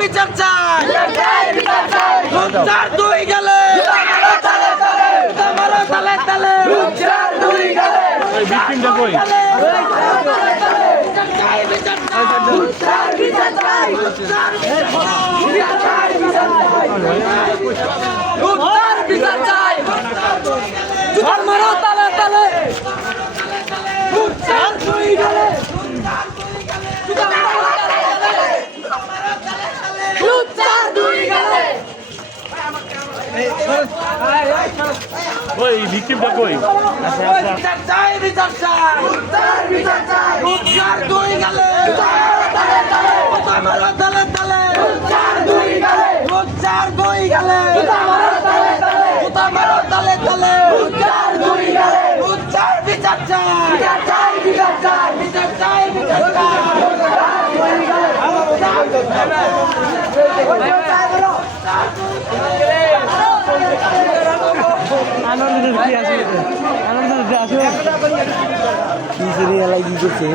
বিচার চাই রূপচার দুই গেলে তোমারও তালে তালে রূপচার দুই গেলে ভিকটিমটা কই বিচার চাই তোমারও তালে তালে রূপচার দুই গেলে রূপচার দুই গেলে ওই ভিকটিমটা কই বিচার চাই রূপচার দুই গেলে তোমারও তালে তালে রূপচার দুই গেলে তোমারও তালে তালে রূপচার বিচার চাই বিচার চাই আনন্দের কি আছে আনন্দের আছে কি সিরিয়াল আই দিতেছে